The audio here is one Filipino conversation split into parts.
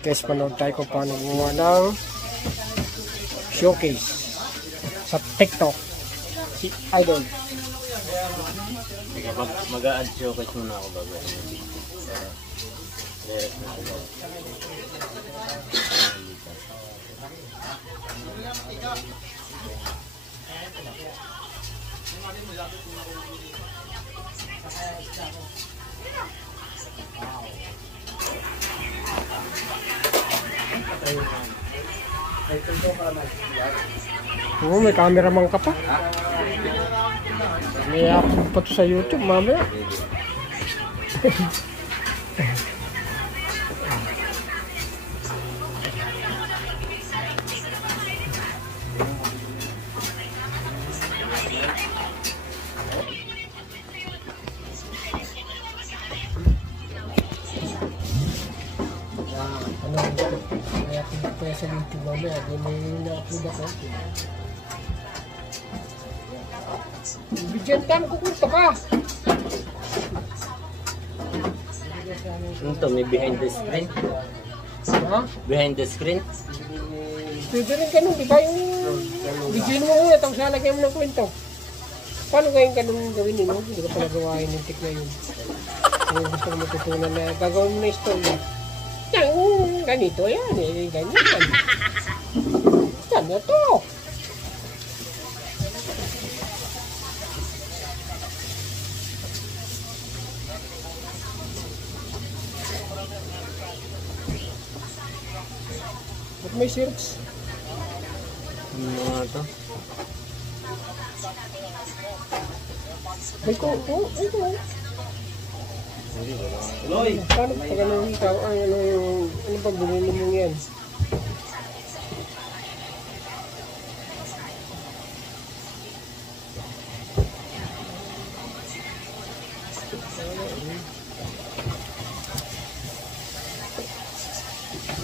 Guys, panood tayo kung paano gumawa ng showcase sa TikTok. Si Idol. Mag-a-add showcase muna ako bago. Oo, may cameraman ka pa. May upload pa to sa YouTube mamaya. Kaya sa YouTube mamaya, di may na-upload ako. Bigyan ka, kukunta ka. Ano to? May behind the screen? Ha? Behind the screen? Pwede rin ganun, di ba yung bigyan mo muna, tapos lalagyan mo ng kwento. Paano kayong ganun gawin mo? Hindi ka pala gawain ng tik na yun. Kung gusto ko matutunan na gagawin mo na story. Yan, ganito yan, ganyan. Yan na to. Ba't may search? Ano nga to? May ito. Paano pag anong ikaw, ano pag binili mo yan?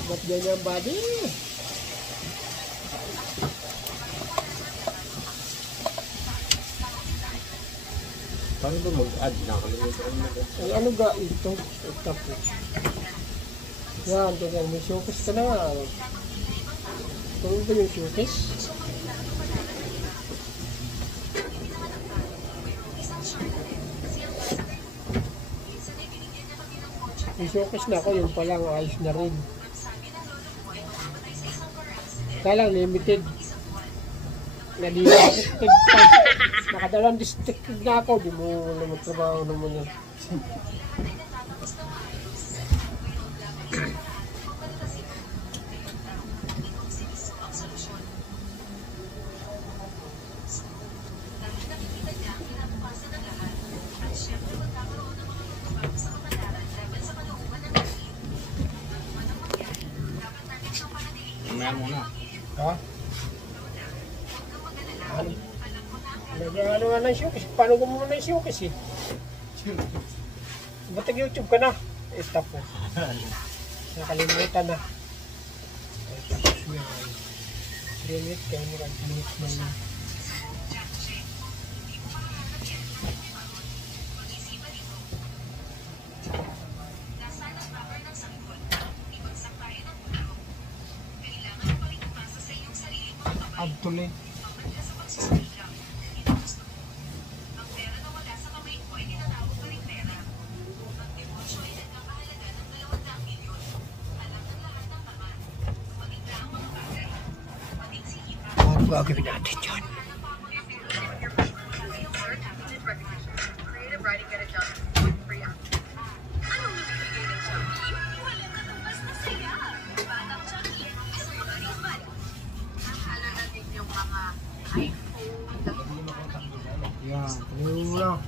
Ba't ganyan body? Paano ba mag-add na? Ay, ano ga ito? Tapos. Yan, ganyan. May showcase ka na nga. Ano ba yung showcase? May showcase na ako. Yung palang ayos na rin. Kaya lang, limited. Nadi-restricted pa. Nakadalang restricted na ako. Di mo magtrabaho naman yan. Mamaya muna. Ha? Ano nga ng showcase? Paano gumawa ng showcase eh? Ba't nag-YouTube ka na? Eh, stop po. Nakalimutan na. Ay, tapos yun. 3 minutes kayo mo lang. 3 minutes na yun. Add tuloy. Ano gagawin natin yan? Yan, yun lang.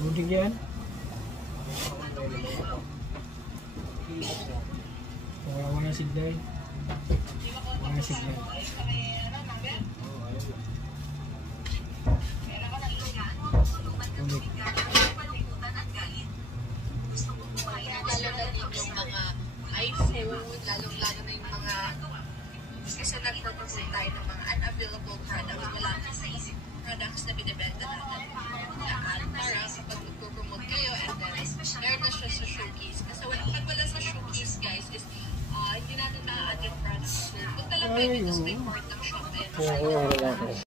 Loading yan. Wala signal. Wala signal. Ulit. iPhone, lalong-lalo na yung mga, kasi nagpapromote tayo ng mga unavailable products. para kapag mag-promote kayo and then meron na siya sa showcase. Kasi pag wala sa showcase, guys, is hindi natin ma-add yung products. So, punta lang kayo dito sa may part ng shop. Oo, wala ko.